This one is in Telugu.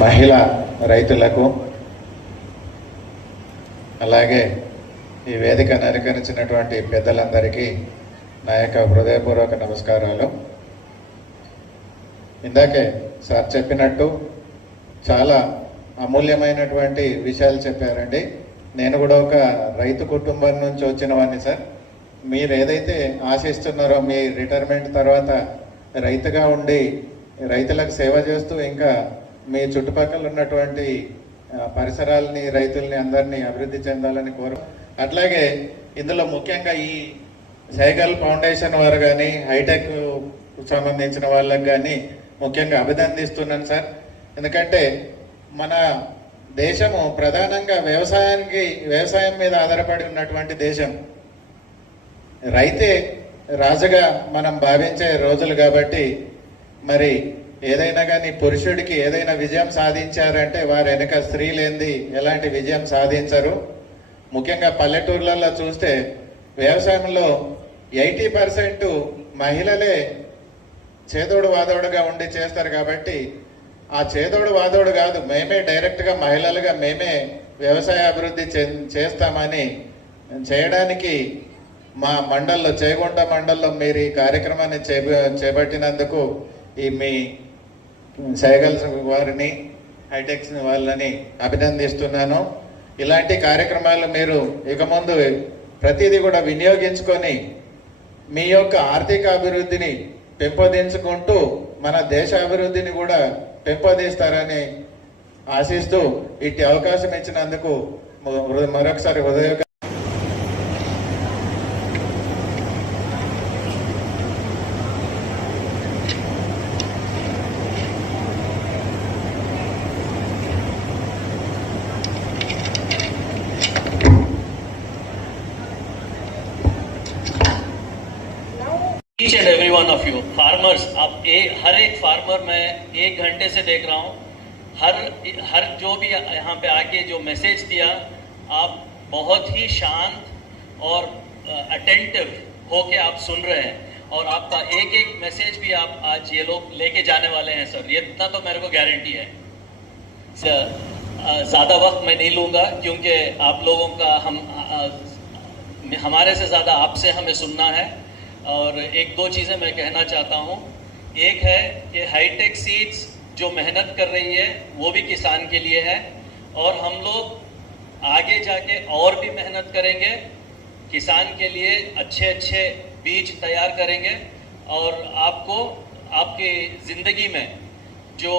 మహిళా రైతులకు అలాగే ఈ వేదిక నరికరించినటువంటి పెద్దలందరికీ నా యొక్క హృదయపూర్వక నమస్కారాలు. ఇందాకే సార్ చెప్పినట్టు చాలా అమూల్యమైనటువంటి విషయాలు చెప్పారండి. నేను కూడా ఒక రైతు కుటుంబం నుంచి వచ్చిన వాడిని సార్. మీరు ఏదైతే ఆశిస్తున్నారో మీ రిటైర్మెంట్ తర్వాత రైతుగా ఉండి రైతులకు సేవ చేస్తూ ఇంకా మీ చుట్టుపక్కల ఉన్నటువంటి పరిసరాలని రైతుల్ని అందరినీ అభివృద్ధి చెందాలని కోరు అట్లాగే ఇందులో ముఖ్యంగా ఈ సైగల్ ఫౌండేషన్ వారు కానీ హైటెక్ సంబంధించిన వాళ్ళకి కానీ ముఖ్యంగా అభినందిస్తున్నాను సార్. ఎందుకంటే మన దేశము ప్రధానంగా వ్యవసాయానికి వ్యవసాయం మీద ఆధారపడి ఉన్నటువంటి దేశం. రైతే రాజుగా మనం భావించే రోజులు కాబట్టి మరి ఏదైనా కానీ పురుషుడికి ఏదైనా విజయం సాధించారంటే వారు వెనుక స్త్రీలేంది ఎలాంటి విజయం సాధించరు. ముఖ్యంగా పల్లెటూర్లలో చూస్తే వ్యవసాయంలో ఎయిటీ పర్సెంట్ మహిళలే చేదోడు వాదోడుగా ఉండి చేస్తారు కాబట్టి ఆ చేదోడు వాదోడు కాదు మేమే డైరెక్ట్గా మహిళలుగా మేమే వ్యవసాయ అభివృద్ధి చేస్తామని చేయడానికి మా మండల్లో చేగుంట మండల్లో మీరు ఈ కార్యక్రమాన్ని చేపట్టినందుకు ఈ మీ సైగల్స్ వారిని హైటెక్స్ వాళ్ళని అభినందిస్తున్నాను. ఇలాంటి కార్యక్రమాలు మీరు ఇక ముందు ప్రతిదీ కూడా వినియోగించుకొని మీ యొక్క ఆర్థిక అభివృద్ధిని పెంపొందించుకుంటూ మన దేశ అభివృద్ధిని కూడా పెంపొందిస్తారని ఆశిస్తూ ఇట్టి అవకాశం ఇచ్చినందుకు మరొకసారి హృదయ each and every one of you farmers आप ए, हर एक फार्मर मैं एक घंटे से देख रहा हूँ। हर हर जो भी यहाँ पे आके जो मैसेज दिया आप बहुत ही शांत और अटेंटिव होके आप सुन रहे हैं। और आपका एक एक मैसेज भी आप आज ये लोग लेके जाने वाले हैं सर ये इतना तो मेरे को गारंटी है। सर, ज़्यादा वक्त मैं नहीं लूँगा क्योंकि आप लोगों का हम हमारे से ज़्यादा आपसे हमें सुनना है। और एक दो चीज़ें मैं कहना चाहता हूँ। एक है कि हाईटेक सीड्स जो मेहनत कर रही है, वो भी किसान के लिए है। और हम लोग आगे जाके और भी मेहनत करेंगे, किसान के लिए अच्छे अच्छे बीज तैयार करेंगे। और आपको, आपकी ज़िंदगी में जो